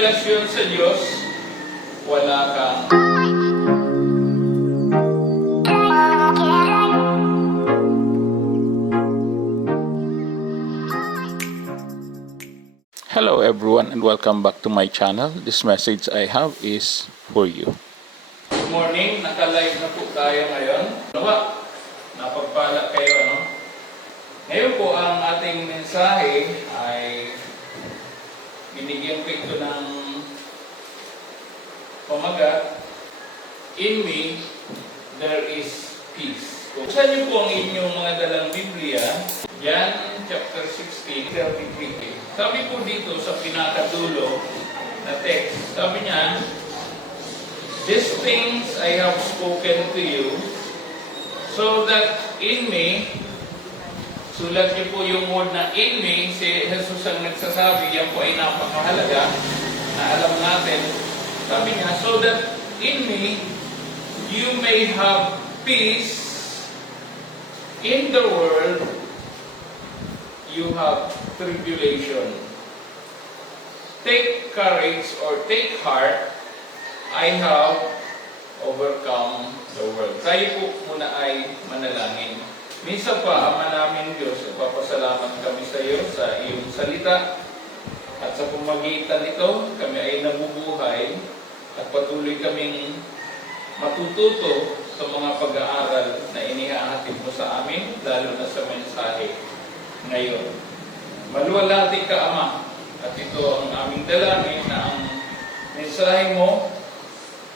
relasyon sa Diyos, wala kang Hello everyone and welcome back to my channel. This message I have is for you. Good morning, naka-live na po tayo ngayon. Nawa, napagpala kayo, ano? Ngayon po ang ating mensahe ay binigyan ko ito ng pamagat, In me, there is peace. Buksan niyo po ang inyong mga dalang Biblia, John chapter 16, 33. Sabi po dito sa pinakadulo na text, sabi niya, These things I have spoken to you, so that in me, sulat niyo po yung word na in me, si Jesus ang nagsasabi, yan po ay napakahalaga na alam natin. Sabi niya, so that in me, you may have peace. In the world, you have tribulation. Take courage or take heart, I have overcome the world. Tayo po muna ay manalangin. Minsan pa, Ama namin Diyos, nagpapasalamat kami sa iyo sa iyong salita. At sa pamagitan nito, kami ay nabubuhay at patuloy kaming matututo sa mga pag-aaral na inihahatid mo sa amin, lalo na sa mensahe ngayon. Maluwalhati ka, Ama, at ito ang aming dalangin na ang mensahe mo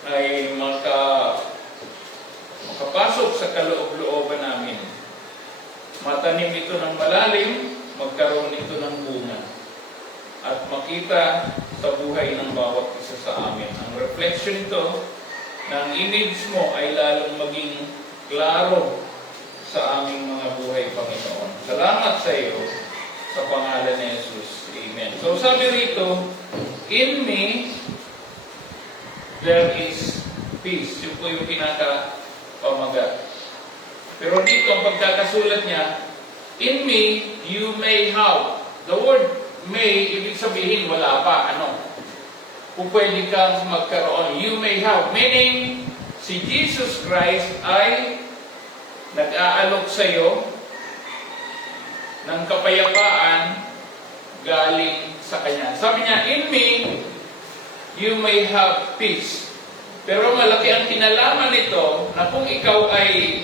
ay makapasok sa kaloob-looban namin. Matanim ito ng malalim, magkaroon ito ng bunga, at makita sa buhay ng bawat isa sa amin. Ang reflection ito ng image mo ay lalong maging klaro sa aming mga buhay, Panginoon. Salamat sa iyo sa pangalan ni Jesus. Amen. So sabi rito, in me, there is peace. Yun po yung pinaka-pamagat. Pero dito, ang pagkakasulat niya, in me, you may have. The word may, ibig sabihin, wala pa. Ano? Kung pwede kang magkaroon, you may have. Meaning, si Jesus Christ ay nag-aalok sa iyo ng kapayapaan galing sa Kanya. Sabi niya, in me, you may have peace. Pero malaki ang kinalaman nito na kung ikaw ay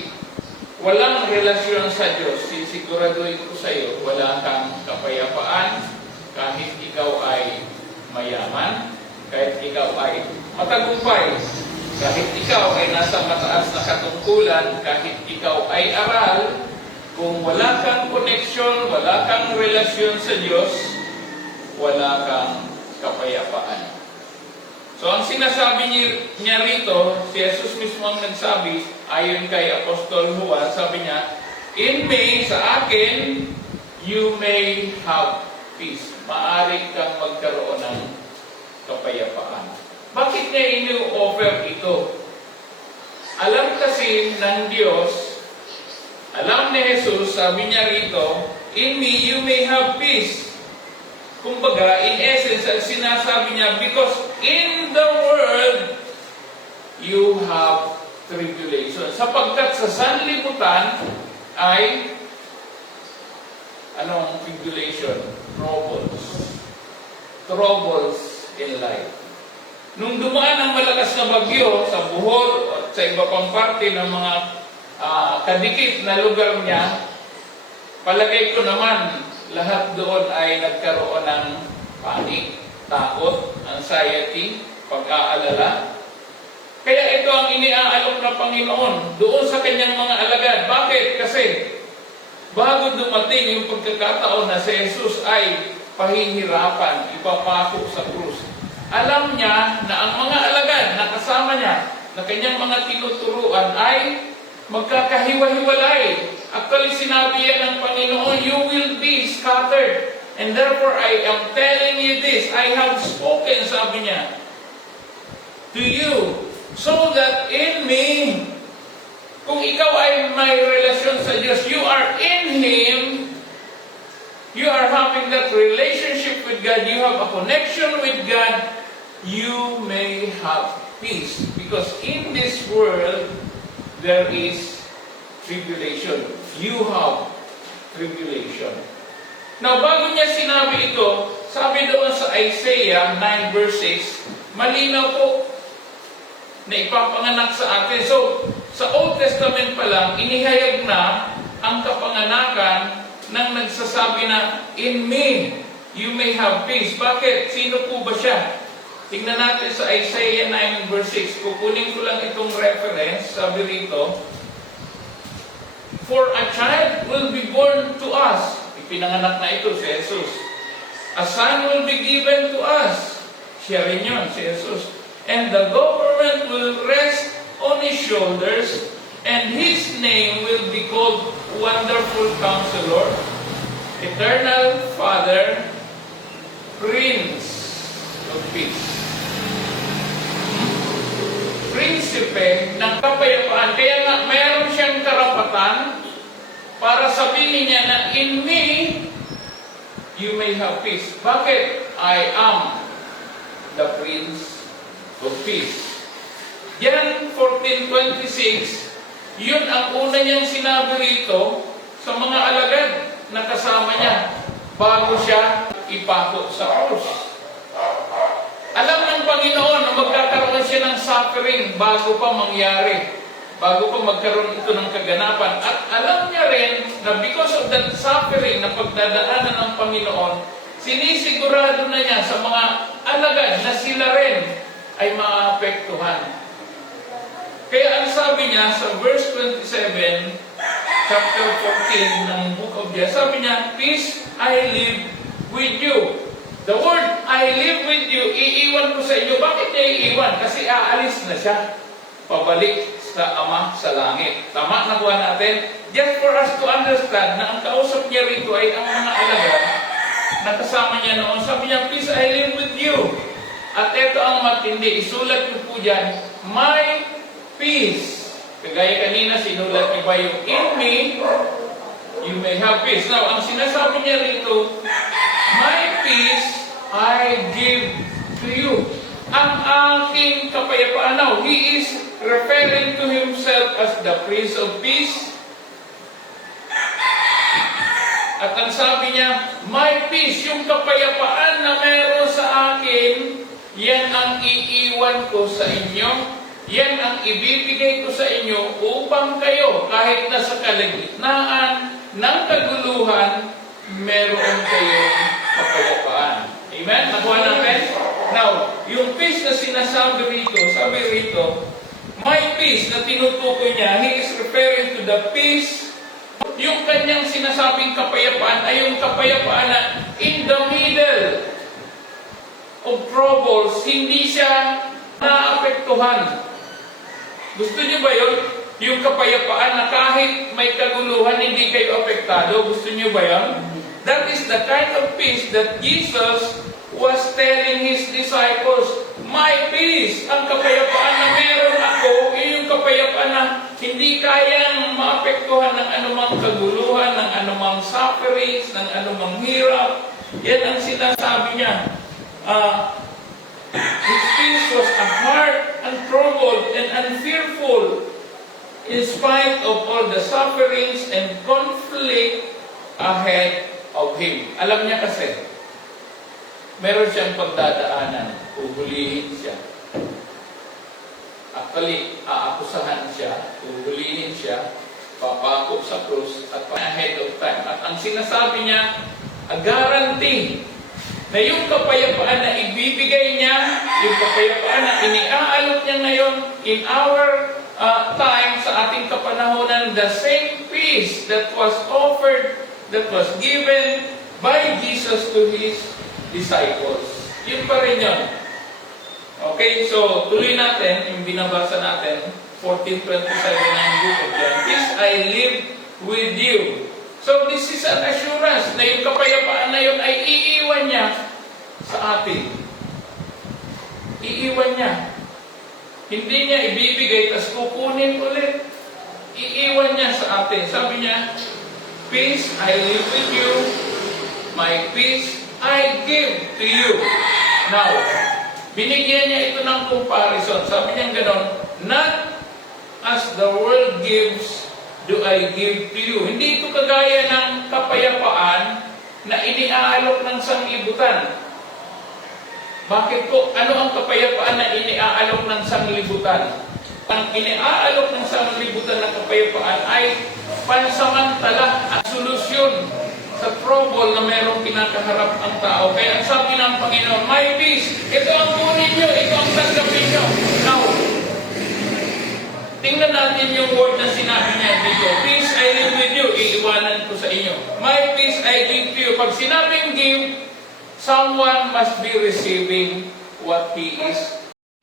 walang relasyon sa Diyos, sisiguraduhin ko sa iyo, wala kang kapayapaan kahit ikaw ay mayaman, kahit ikaw ay matagumpay, kahit ikaw ay nasa mataas na katungkulan, kahit ikaw ay aral, kung wala kang koneksyon, wala kang relasyon sa Diyos, wala kang kapayapaan. So, ang sinasabi niya rito, si Jesus mismo ang nagsabi, ayon kay Apostol Juan, sabi niya, in me, sa akin, you may have peace. Maaari kang magkaroon ng kapayapaan. Bakit niya inu-offer ito? Alam kasi ng Diyos, alam ni Jesus, sabi niya rito, in me you may have peace. Kumbaga, in essence, ang sinasabi niya, because in the world, you have tribulation. Sapagkat sa sanlibutan ay, anong tribulation? Troubles in life. Nung dumaan ang malakas na bagyo sa Bohol at sa iba pang parte ng mga kadikit na lugar niya, palagay ko naman lahat doon ay nagkaroon ng panic, takot, anxiety, pag-aalala. Kaya ito ang iniaalok na Panginoon doon sa kanyang mga alagad. Bakit? Kasi bago dumating yung pagkakataon na si Jesus ay pahihirapan, ipapako sa krus, alam niya na ang mga alagad na kasama niya, na kanyang mga tinuturuan ay magkakahiwa-hiwalay. Actually, sinabi yan ng Panginoon, you will be scattered. And therefore, I am telling you this. I have spoken, sabi niya, to you, so that in me, kung ikaw ay may relasyon sa Diyos, you are in Him, you are having that relationship with God, you have a connection with God, you may have peace. Because in this world, there is tribulation. You have tribulation. Now, bago niya sinabi ito, sabi doon sa Isaiah 9 verse 6, malinaw po na ipapanganak sa atin. So, sa Old Testament pa lang, inihayag na ang kapanganakan ng nagsasabi na, in me, you may have peace. Bakit? Sino po ba siya? Tingnan natin sa Isaiah 9 verse 6. Kukunin ko lang itong reference. Sabi rito, for a child will be born to us. Ipinanganak na ito si Jesus. A son will be given to us. Siya rin yun, si Jesus. And the government will rest on his shoulders, and his name will be called Wonderful Counselor, Eternal Father, Prince of Peace. Prinsipe ng kapayapaan. Kaya nga, mayroon siyang karapatan para sabihin niya na in me, you may have peace. Bakit? I am the Prince of Peace. Yan, 14:26, yun ang una niyang sinabi rito sa mga alagad na kasama niya bago siya ipako sa krus. Alam ng Panginoon na magkakaroon siya ng suffering bago pa mangyari, bago pa magkaroon ito ng kaganapan. At alam niya rin na because of that suffering na pagdadaanan ng Panginoon, sinisigurado na niya sa mga alagad na sila rin ay maapektuhan. Kaya ang sabi niya sa verse 27, chapter 14 ng Book of John, sabi niya, peace I live with you. The word I live with you, iiwan ko sa inyo. Bakit niya iiwan? Kasi aalis na siya. Pabalik sa Ama sa langit. Tama, nakuha natin? Just for us to understand na ang kausap niya rito ay ang mga alagad na kasama niya noon. Sabi niya, peace I live with you. At ito ang matindi. Isulat niyo po dyan, my peace. Kagaya kanina, sinulat niyo ba yung in me, you may have peace. Now, ang sinasabi niya rito, my peace I give to you. Ang aking kapayapaan. Now, he is referring to himself as the Prince of Peace. At ang sabi niya, my peace, yung kapayapaan na meron sa akin, yan ang iiwan ko sa inyo. Yan ang ibibigay ko sa inyo upang kayo, kahit nasa kalagitnaan ng kaguluhan, meron kayong kapayapaan. Amen? Nakuha natin? Now, yung peace na sinasabi rito, sabi rito, my peace na tinutukoy niya, he is referring to the peace. Yung kanyang sinasabing kapayapaan ay yung kapayapaan na in the middle of troubles, hindi siya naapektuhan. Gusto niyo ba yun? Yung kapayapaan na kahit may kaguluhan, hindi kayo apektado. Gusto niyo ba yun? That is the kind of peace that Jesus was telling His disciples. My peace, ang kapayapaan na meron ako, yung kapayapaan na hindi kayang maapektuhan ng anumang kaguluhan, ng anumang sufferings, ng anumang hirap. Yan ang sinasabi niya. His peace was hard, untroubled, and unfearful in spite of all the sufferings and conflict ahead of him. Alam niya kasi, meron siyang pagdadaanan, uhulihin siya. Actually, aakusahan siya, uhulihin siya, papako sa krus, at ahead of time. At ang sinasabi niya, a guarantee na yung kapayapaan na ibibigay niya, yung kapayapaan na iniaalok niya ngayon in our time sa ating kapanahonan, the same peace that was offered, that was given by Jesus to His disciples. Yun pa rin yun. Okay, so tuloy natin, yung binabasa natin, 14:27 ng Book of John. Peace I live with you. So this is an assurance na yung kapayapaan na yun ay iiwan niya sa atin. Iiwan niya. Hindi niya ibibigay, tas kukunin ulit. Iiwan niya sa atin. Sabi niya, peace I live with you, my peace I give to you. Now, Binigyan niya ito ng comparison. Sabi niya gano'n, not as the world gives, do I give to you. Hindi ito kagaya ng kapayapaan na iniaalok ng sanglibutan. Bakit po? Ano ang kapayapaan na iniaalok ng sanglibutan? Ang iniaalok ng sanglibutan ng kapayapaan ay pansamantala at solusyon sa trouble na merong kinakaharap ang tao. Kaya ang sabi ng Panginoon, my peace, ito ang kunin nyo, ito ang tanggapin nyo. Now, tingnan natin yung word na sinabi niya dito. Peace I live with you, iiwanan ko sa inyo. My peace I give to you. Pag sinabing give, someone must be receiving what he is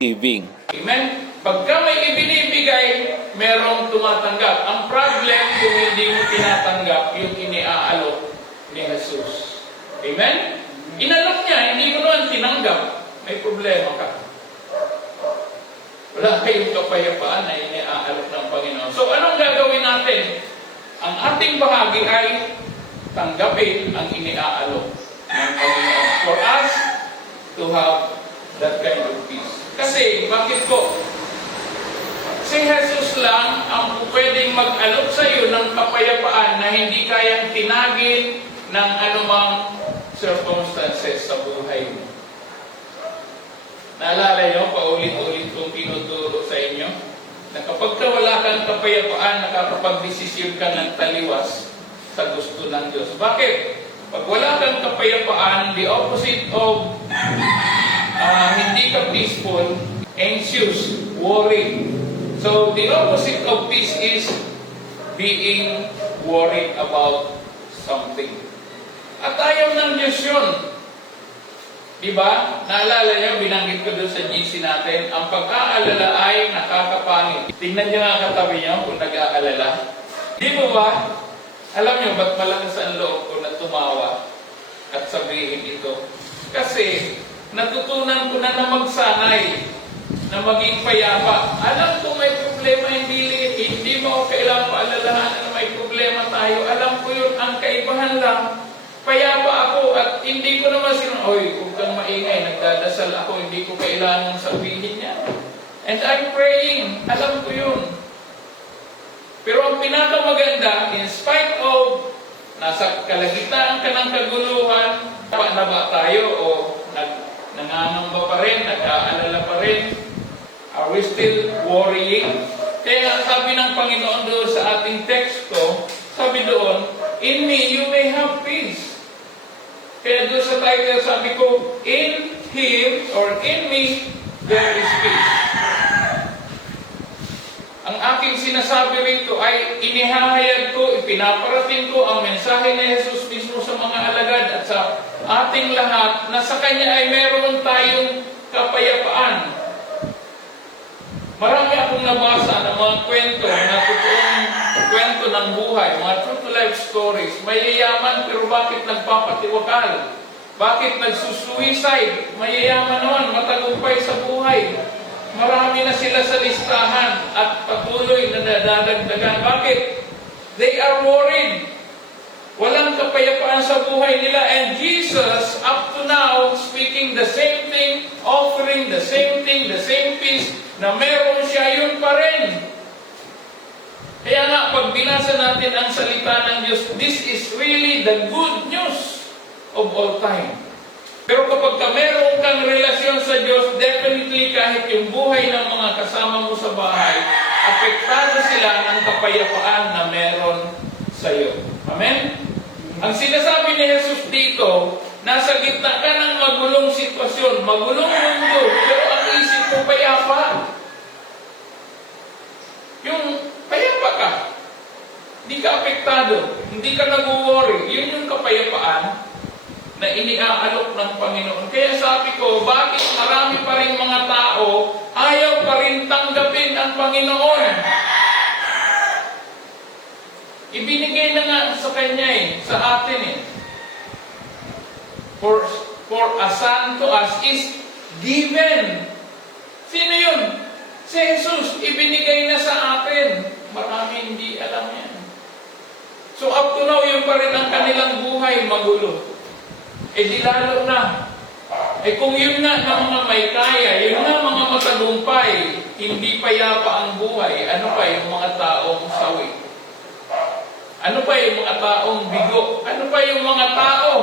giving. Amen? Pagka may ibinibigay, merong tumatanggap. Ang problem, kung hindi mo tinatanggap, yung iniaalok ni Jesus. Amen? Inalok niya, hindi mo naman tinanggap. May problema ka. Wala kayong kapayapaan na iniaalok ng Panginoon. So, anong gagawin natin? Ang ating bahagi ay tanggapin ang iniaalok ng Panginoon. For us to have that kind of peace. Kasi, bakit po? Si Jesus lang ang pwedeng mag-alok sa iyo ng kapayapaan na hindi kayang tinagin ng anumang circumstances sa buhay mo. Naalala nyo, paulit-ulit kong tinuturo sa inyo, na kapag wala kang kapayapaan, nakakapag-desisyon ka ng taliwas sa gusto ng Diyos. Bakit? Pag wala kang kapayapaan, the opposite of hindi ka peaceful, anxious, worried. So, the opposite of peace is being worried about something. At ayaw ng Diyos yun. Diba? Naalala niyo, binanggit ko doon sa GC natin, ang pag-aalala ay nakakapangit. Tingnan niyo nga katabi niyo kung nag-aalala. Di mo ba? Alam niyo, ba't malakas ang loob ko na tumawa at sabihin ito? Kasi, natutunan ko na magsanay, na maging payapa. Alam ko may problema, hindi mo kailangan paalalahanan na may problema tayo. Alam ko yun, ang kaibahan lang, payapa ako at hindi ko naman huwag kang maingay, nagdadasal ako, hindi ko kailangan sabihin niya. And I'm praying, alam ko yun. Pero ang pinakamaganda, in spite of nasa kalagitnaan ka ng kaguluhan, na ba tayo o nangangamba pa rin, nag-aalala pa rin, are we still worrying? Kaya sabi ng Panginoon doon sa ating text ko, sabi doon, in me you may have peace. Kaya doon sa title sabi ko, in Him or in me, there is peace. Ang aking sinasabi rito ay inihahayag ko, ipinaparating ko ang mensahe ni Jesus mismo sa mga alagad at sa ating lahat na sa Kanya ay meron tayong kapayapaan. Marami akong nabasa ng mga kwento na totoong kwento ng buhay, mga true-to-life stories. Mayayaman pero bakit nagpapatiwakal? Bakit nagsusuicide? Mayayaman naman, matagumpay sa buhay. Marami na sila sa listahan at patuloy na nadadagdagan. Bakit? They are worried. Walang kapayapaan sa buhay nila. And Jesus, up to now, speaking the same thing, offering the same thing, the same peace, na meron siya, yun pa rin. Kaya nga, pag binasa natin ang salita ng Diyos, this is really the good news of all time. Pero kapag meron kang relasyon sa Diyos, definitely kahit yung buhay ng mga kasama mo sa bahay, apektado sila ng kapayapaan na meron sa iyo. Amen? Ang sinasabi ni Jesus dito, nasa gitna ka ng magulong sitwasyon, magulong mundo, pero ang isip mo payapa. Yung payapa ka, hindi ka apektado, hindi ka nag-worry, yun yung kapayapaan na iniaalok ng Panginoon. Kaya sabi ko, bakit marami pa rin mga tao ayaw pa rin tanggapin ang Panginoon? Ibinigay na nga sa Kanya sa atin For a son to us is given. Sino yun? Si Jesus, ibinigay na sa atin. Marami hindi alam yan. So up to now, yun pa rin ang kanilang buhay magulo. E di lalo na, Eh kung yun nga na mga may kaya, yun nga mga matagumpay, hindi payapa ang buhay, ano pa yung mga taong sawi? Ano pa yung mga taong bigo? Ano pa yung mga tao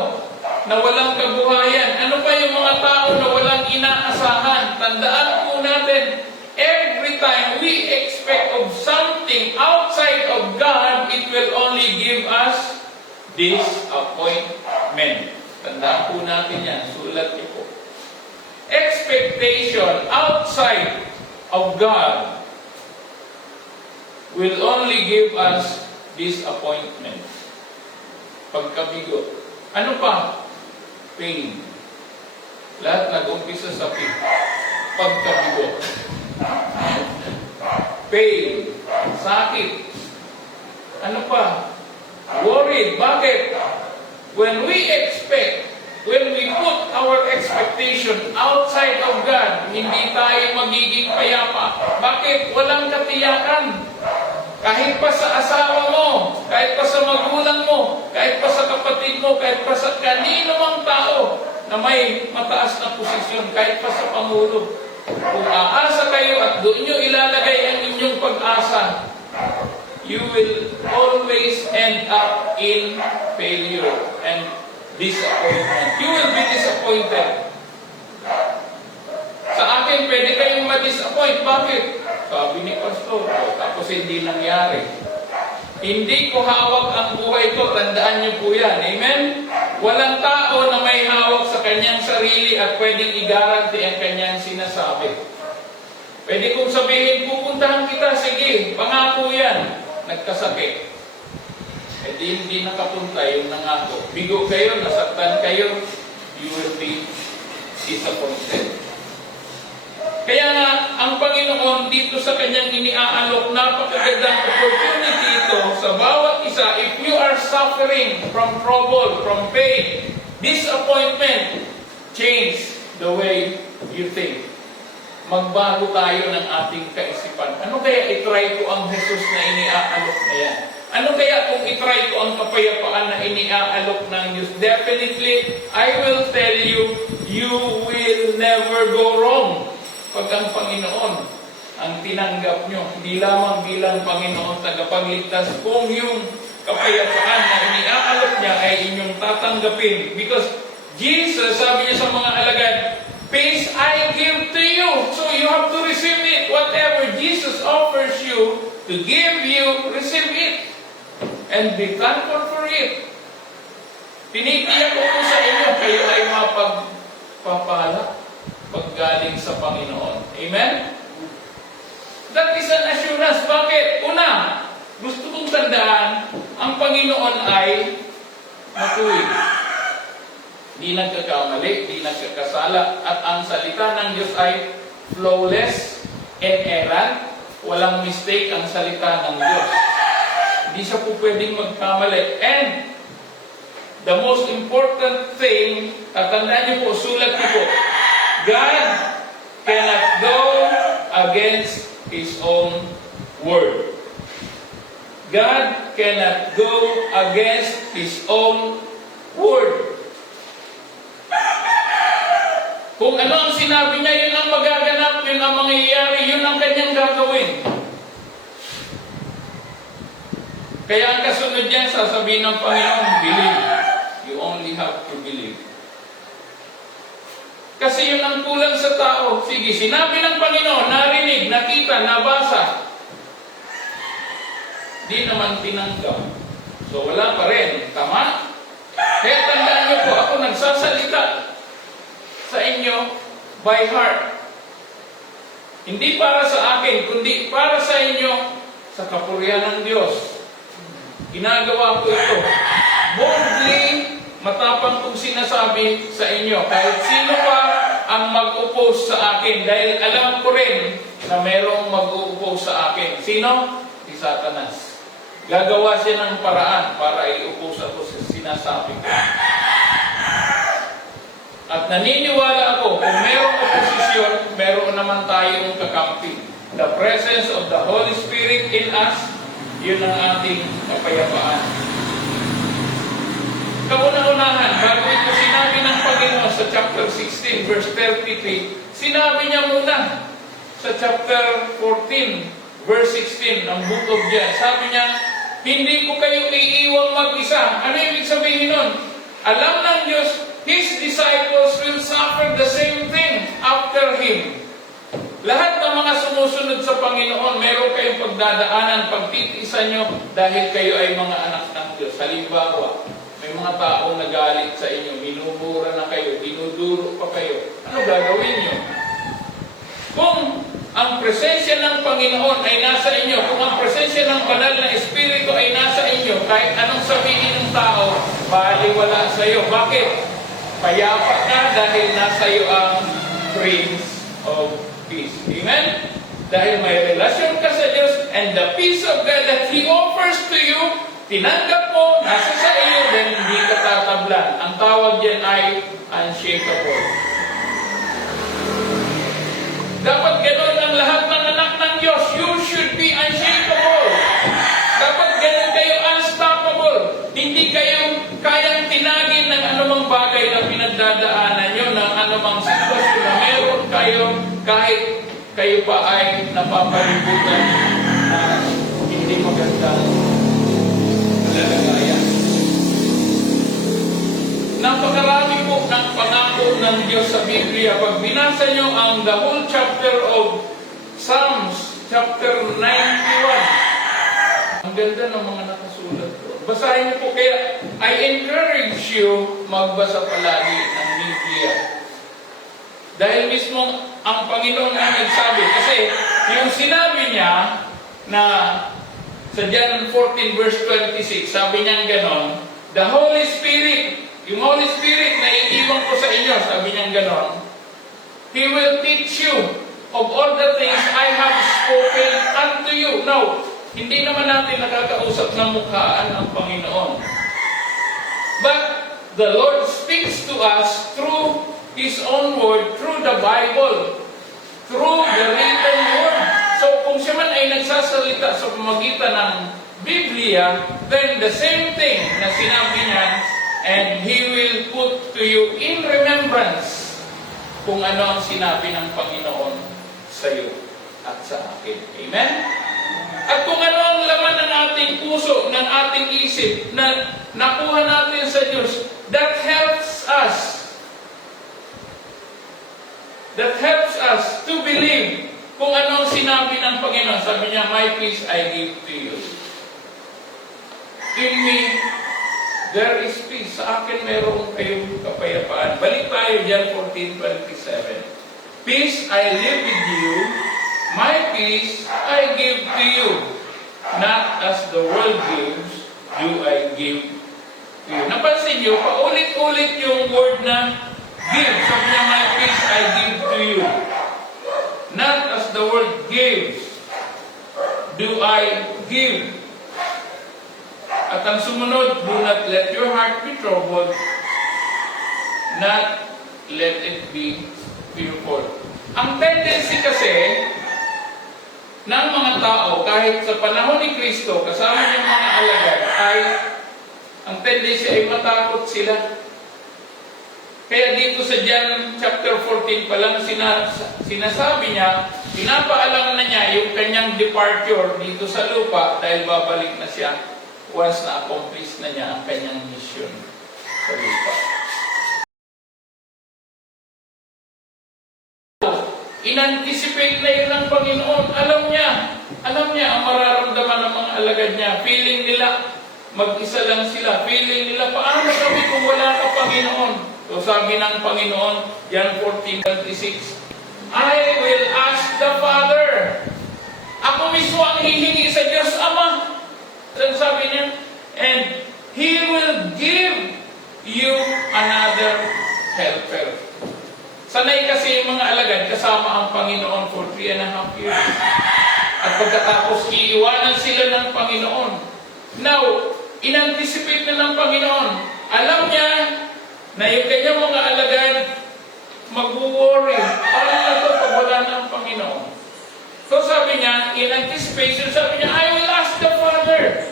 na walang kabuhayan? Ano pa yung mga tao na walang inaasahan? Tandaan po natin, every time we expect of something outside of God, it will only give us disappointment. Tandaan po natin yan. Sulat niyo po. Expectation outside of God will only give us disappointment. Pagkabigo. Ano pa? Pain. Lahat nag-umpisa sa pain. Pagkabigo. Pain. Sakit. Ano pa? Worried. Bakit? When we put our expectation outside of God, hindi tayo magiging payapa. Bakit? Walang katiyakan. Kahit pa sa asawa mo, kahit pa sa magulang mo, kahit pa sa kapatid mo, kahit pa sa kanino mang tao na may mataas na posisyon, kahit pa sa Pangulo. Kung aasa kayo at doon nyo ilalagay ang inyong pag-asa, you will always end up in failure and disappointment. You will be disappointed. Sa akin, pwede kayong ma-disappoint. Bakit? Sabi ni Pastor, tapos hindi nangyari. Hindi ko hawak ang buhay ko. Tandaan niyo po yan. Amen? Walang tao na may hawak sa kanyang sarili at pwedeng i-guarantee ang kanyang sinasabi. Pwede kong sabihin, pupuntahan kita. Sige, pangako yan. Nagkasakit. Eh di hindi nakapunta yung nangako. Bigo kayo, nasaktan kayo, you will be disappointed. Kaya nga, ang Panginoon dito sa kanyang iniaalok, napakagandang opportunity ito sa bawat isa. If you are suffering from trouble, from pain, disappointment, change the way you think. Magbago tayo ng ating kaisipan. Ano kaya itry ko ang Jesus na iniaalok na yan? Ano kaya kung itry ko ang kapayapaan na iniaalok ng Diyos? Definitely, I will tell you, you will never go wrong. Pag ang Panginoon ang tinanggap nyo, hindi lamang bilang Panginoon tagapagligtas, kung yung kapayapaan na iniaalok niya ay inyong tatanggapin. Because Jesus, sabi niya sa mga alagad, peace I give to you. So you have to receive it. Whatever Jesus offers you to give you, receive it. And be thankful for it. Tinitiyak ko po sa inyo, kayo ay mapagpapala paggaling sa Panginoon. Amen? That is an assurance. Bakit? Una, gusto kong tandaan, ang Panginoon ay matuwid. Di nagkakamali, di nagkakasala, at ang salita ng Diyos ay flawless, inerrant, walang mistake ang salita ng Diyos. Hindi siya po pwedeng magkamali. And the most important thing, tatandaan niyo po, sulat niyo po, God cannot go against His own word. God cannot go against His own word. Kung ano ang sinabi niya, yun ang magaganap, yun ang mangyayari, yun ang kanyang gagawin. Kaya ang kasunod yan, sasabihin ng Panginoon, believe. You only have to believe. Kasi yun ang kulang sa tao. Sige, sinabi ng Panginoon, narinig, nakita, nabasa. Di naman tinanggap. So wala pa rin. Tama? Kaya tandaan niyo po, ako nagsasalita sa inyo by heart. Hindi para sa akin, kundi para sa inyo sa kapurihan ng Diyos. Ginagawa ko ito. Boldly, matapang kong sinasabi sa inyo. Kahit sino pa ang mag-oppose sa akin. Dahil alam ko rin na merong mag-oppose sa akin. Sino? Si Satanas. Gagawa siya ng paraan para i-oppose ako sa sinasabi ko. At naniniwala ako, kung merong oposisyon, meron naman tayong kakampi. The presence of the Holy Spirit in us, yun ang ating kapayapaan. Kauna-unahan, bago ito sinabi ng Panginoon, sa chapter 16, verse 33, sinabi niya muna sa chapter 14, verse 16 ng book of John. Sabi niya, hindi ko kayo iiwang mag-isa. Ano ibig sabihin nun? Alam ng Diyos, His disciples will suffer the same thing after Him. Lahat ng mga sumusunod sa Panginoon, meron kayong pagdadaanan, pagtitiisan nyo dahil kayo ay mga anak ng Diyos. Halimbawa, may mga taong nagalit sa inyo, minumura na kayo, dinuduro pa kayo. Ano gagawin nyo? Kung ang presensya ng Panginoon ay nasa inyo, kung ang presensya ng banal na Espiritu ay nasa inyo, kahit anong sabihin ng tao, baliwala sa iyo. Bakit? Payapa ka dahil nasa iyo ang Prince of Peace. Amen? Dahil may relasyon ka sa Diyos, and the peace of God that He offers to you, tinanggap mo, nasa sa iyo, then hindi ka tatablan. Ang tawag diyan ay unshakable. Dapat ganoon ang lahat ng anak ng Diyos. You should be unshakable. Dapat ganoon kayo unstoppable. Hindi kayo kayang tinagin ng anumang bagay na pinagdadaanan nyo, ng anumang sitwasyon na meron kayo, kahit kayo pa ay napapalibutan na hindi magandang lalagayan. Napakarami po ng pangako ng Diyos sa Biblia. Pag binasa nyo ang the whole chapter of Psalms, chapter 91, ang ganda ng mga nakasulat ko. Basahin niyo po, kaya I encourage you magbasa palagi ng Biblia. Dahil mismo ang Panginoon ang nagsabi. Kasi yung sinabi niya na sa John 14 verse 26, sabi niya ganon, the Holy Spirit, yung Holy Spirit na iiwan ko sa inyo, sabi niya ganon, He will teach you of all the things I have spoken unto you. Now, hindi naman natin nakakausap ng mukhaan ang Panginoon. But the Lord speaks to us through His own word, through the Bible, through the written word. So kung siya man ay nagsasalita sa pamagitan ng Biblia, then the same thing na sinabi niya, and He will put to you in remembrance kung ano ang sinabi ng Panginoon sa iyo at sa akin. Amen? At kung ano ang laman ng ating puso, ng ating isip, na nakuha natin sa Diyos, that helps us. That helps us to believe kung ano ang sinabi ng Panginoon. Sabi niya, my peace I give to you. In me, there is peace. Sa akin meron kayong kapayapaan. Balik tayo dyan, 14:27. Peace I live with you, my peace I give to you. Not as the world gives, do I give to you. Napansin niyo, paulit-ulit yung word na give. Sabi niya, my peace I give to you. Not as the world gives, do I give. At ang sumunod, do not let your heart be troubled, not let it be fearful. Ang tendency kasi ng mga tao, kahit sa panahon ni Kristo, kasama niyang mga alagad, ay ang tendency ay matakot sila. Kaya dito sa John chapter 14 pa lang sinasabi niya, pinapaalam na niya yung kanyang departure dito sa lupa dahil babalik na siya once na-accomplish na niya ang kanyang mission sa lupa. In-anticipate na yun ng Panginoon. Alam niya ang mararamdaman ng mga alagad niya. Feeling nila, mag-isa lang sila. Feeling nila, paano kami kung wala ka, Panginoon? So sabi ng Panginoon, John 14:26, I will ask the Father. Ako mismo ang hihingi sa Diyos Ama. Then sabi niya, and He will give you another helper. Sanay kasi yung mga alagad kasama ang Panginoon for 3.5 years. At pagkatapos iiwanan sila ng Panginoon. Now, in-anticipate na ng Panginoon. Alam niya na yung kanyang mga alagad mag-worry. Paano na ito pag wala na ang Panginoon? So sabi niya, in anticipation, sabi niya, I will ask the Father.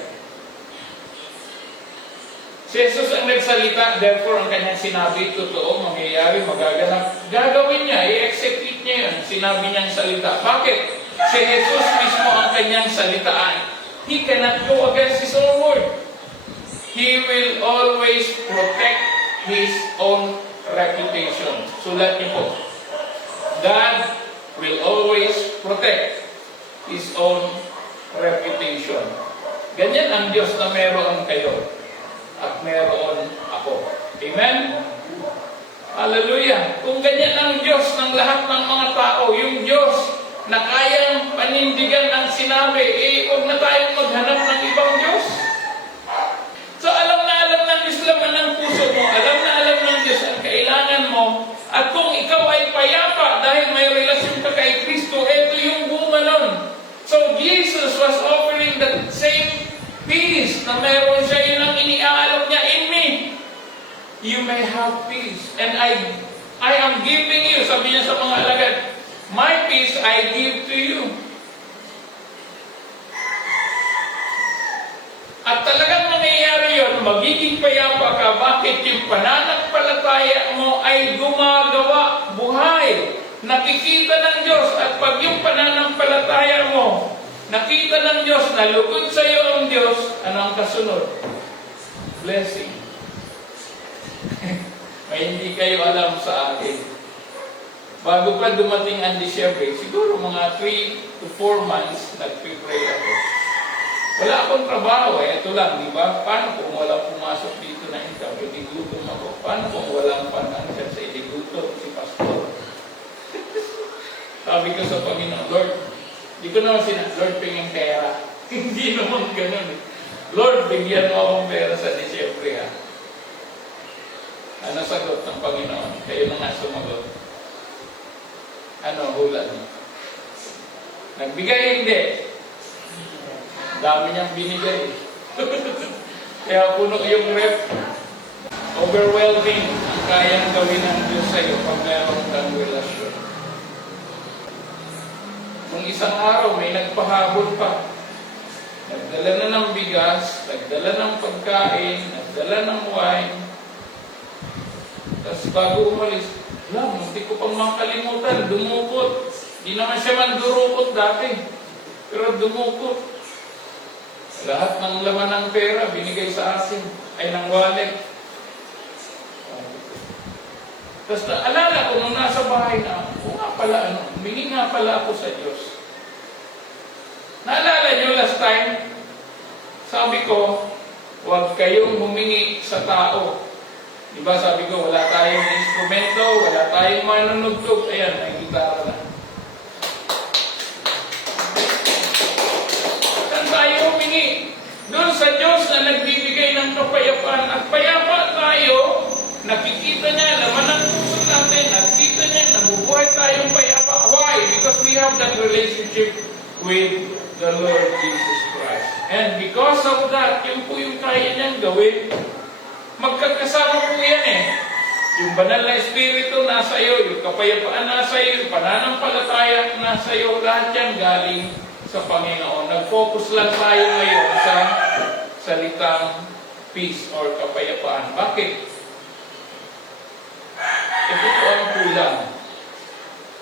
Si Jesus ang nagsalita, therefore ang kanyang sinabi, totoo, mangyayari, magaganap. Gagawin niya, i-execute niya yun. Sinabi niyang salita. Bakit? Si Jesus mismo ang kanyang salitaan. He cannot go against His own word. He will always protect His own reputation. Sulat niyo po. God will always protect His own reputation. Ganyan ang Diyos na meron kayo at meron ako. Amen? Hallelujah! Kung ganyan ang Diyos ng lahat ng mga tao, yung Diyos na kayang panindigan ang sinabi, huwag na tayong maghanap ng ibang Diyos. So alam na alam ng Diyos laman ng puso mo, alam na alam ng Diyos ang kailangan mo, at kung ikaw ay payapa dahil may relasyon ka kay Kristo, ito yung bunga nun. So Jesus was offering the same peace na meron siya, yun ang iniaalok niya, in me you may have peace, and I am giving you, sabi niya sa mga alagad, my peace I give to you. At talagang mangyayari yun, magiging payapa ka. Bakit? Yung pananampalataya mo ay gumagawa, buhay, nakikita ng Diyos. At pag yung pananampalataya mo nakita ng Diyos, nalugod sa iyo ang Diyos, ano ang kasunod? Blessing. May hindi kayo alam sa akin. Bago pa dumating ang Disyembre, siguro mga 3 to 4 months, nagpipray ako. Wala akong trabaho, ito lang, di ba? Paano kung walang pumasok dito na income? Iligutom ako. Paano kung walang financial sa iligutom si Pastor? Sabi ko sa Panginoon, Lord, di ko naman Lord, pingin pera. Hindi naman ganun. Lord, bigyan mo akong pera sa Disyembre, ha? Ano sagot ng Panginoon? Kayo na nga sumagot. Ano, hula niyo? Nagbigay, hindi. Dami niyang binigay. Kaya puno yung rep. Overwhelming ang kayang gawin ng Diyos sa iyo pag mayroon kang relasyon. Nung isang araw, may nagpahabol pa. Nagdala na ng bigas, nagdala ng pagkain, nagdala ng wine. Tapos bago umalis, hindi ko pang makalimutan, dumukot. Di naman siya mandurukot dati. Pero dumukot. Lahat ng laman ng pera, binigay sa akin. Ay, ng wallet. Tapos naalala ko, nung nasa bahay na, humingi nga pala ako sa Diyos. Naalala niyo last time, sabi ko, huwag kayong humingi sa tao. Diba sabi ko, wala tayong instrumento, wala tayong manunugtog. Ayan, may gitara na. Saan tayo humingi? Doon sa Diyos na nagbibigay ng kapayapaan. At payapa tayo, nakikita niya, laman ng puso natin, nakikita niya, nabubuhay tayong payapa. Why? Because we have that relationship with the Lord Jesus Christ. And because of that, yun po yung kaya niyang gawin. Magkakasama po yan eh. Yung banal na espiritu nasa iyo, yung kapayapaan nasa iyo, yung pananampalataya nasa iyo, lahat yan galing sa Panginoon. Nag-focus lang tayo ngayon sa salitang peace or kapayapaan. Bakit? Ito po ang kulang.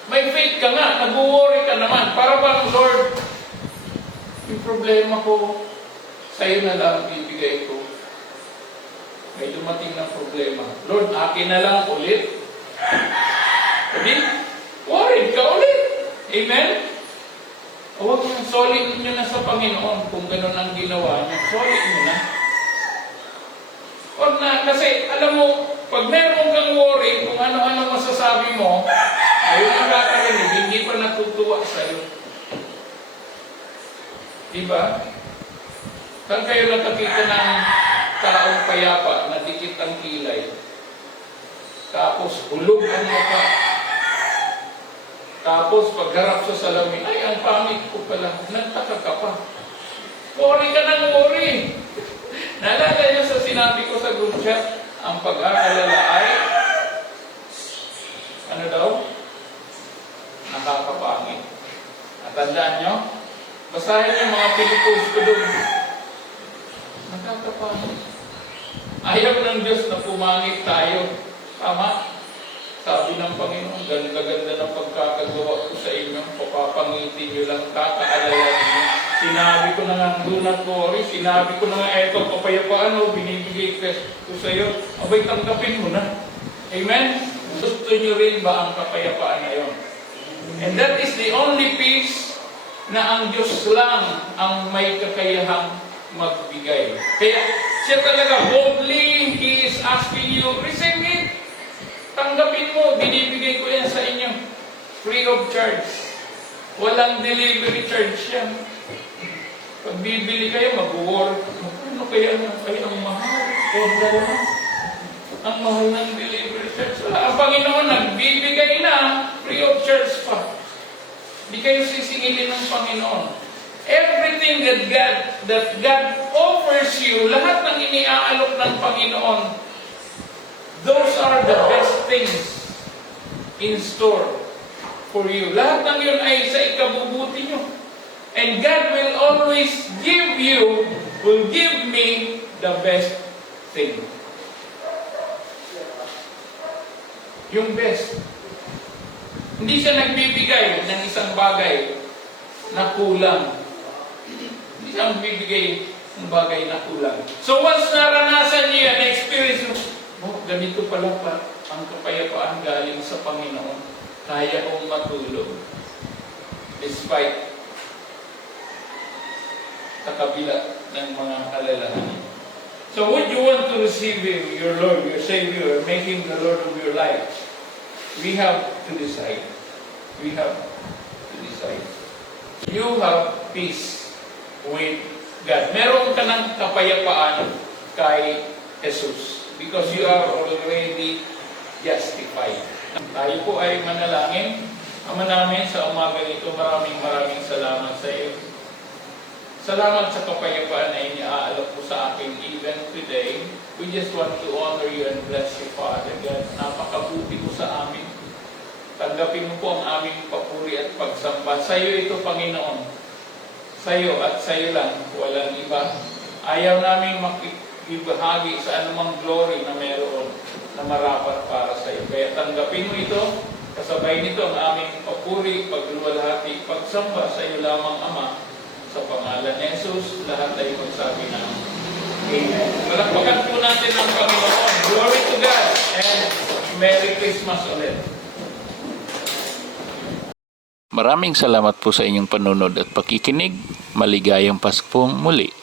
May faith ka nga, nag-worry ka naman. Para bang, Lord, yung problema ko, sa'yo na lang bibigay ko. May dumating na problema. Lord, akin na lang ulit. Hindi? Worried ka ulit. Amen? Huwag yung solid nyo na sa Panginoon kung gano'n ang ginawa nyo. Solid nyo na. Huwag na. Kasi, alam mo, pag meron kang worry, kung ano-ano masasabi mo, ayun ang kakarinig, hindi pa natutuwa sa'yo. Diba? Saan kayo nakakita ng taong payapa na dikit ang kilay? Tapos, hulog ang mata. Tapos, pagharap sa salamin, ay, ang pangit ko pala. Nagtaka ka pa. Worry ka ng worry. Naalala niyo sa sinabi ko sa group chat, ang pag-aalala ay, ano daw? Nakakapangit. At tandaan nyo, basahin yung mga Pilipos ko doon. Nakakapangit. Ayaw ng Diyos na pumangit tayo. Tama? Sabi ng Panginoon, ganda-ganda ng pagkakagawa ko sa inyo, papapangitin nyo lang, kakaalalayan nyo. Sinabi ko na nga, do not worry, sinabi ko na nga, eto, kapayapaan o, binibigay ko sa iyo, abay, tanggapin mo na. Amen? Gusto nyo rin ba ang kapayapaan na yun? And that is the only peace na ang Diyos lang ang may kakayahang magbigay. Kaya siya talaga, boldly, He is asking you, receive it. Tanggapin mo, binibigay ko yan sa inyo. Free of charge. Walang delivery charge yan. Pag bibili kayo, mag-work. Ano kaya ang mahal? Kaya naman. Ang mahal ng delivery charge. Ang Panginoon nagbibigay na, free of charge pa. Di kayo sisingilin ng Panginoon. Everything that God offers you, lahat ng iniaalok ng Panginoon, those are the best things in store for you. Lahat ng yun ay sa ikabubuti nyo. And God will always will give me the best thing. Yung best. Hindi siya nagbibigay ng isang bagay na kulang. Hindi siya nagbibigay ng bagay na kulang. So once naranasan niyo yan, na-experience mo, oh, ganito pala pa ang kapayapaan galing sa Panginoon. Kaya kong matulog. Despite sa kabila ng mga alalahanin. So would you want to receive Him, your Lord, your Savior, make Him the Lord of your life? We have to decide. We have to decide. You have peace with God. Meron ka ng kapayapaan kay Jesus because you are already justified. Tayo po ay manalangin. Ama namin sa umaga nito, maraming salamat sa iyo. Salamat sa kapayapaan na iniaalok mo sa akin even today. We just want to honor you and bless you, Father God. Napakabuti mo sa amin. Tanggapin mo po ang aming papuri at pagsamba. Sa iyo ito, Panginoon. Sa iyo at sa iyo lang. Walang iba. Ayaw namin makibahagi sa anumang glory na meron na marapat para sa iyo. Kaya tanggapin mo ito. Kasabay nito ang aming papuri, pagluwalhati, pagsamba sa iyo lamang, Ama. Sa pangalan ni Jesus, lahat ay magsabi na Amen. Malakpakan po natin ang Panginoon. Glory to God and Merry Christmas ulit. Maraming salamat po sa inyong panunod at pakikinig. Maligayang Paskong muli.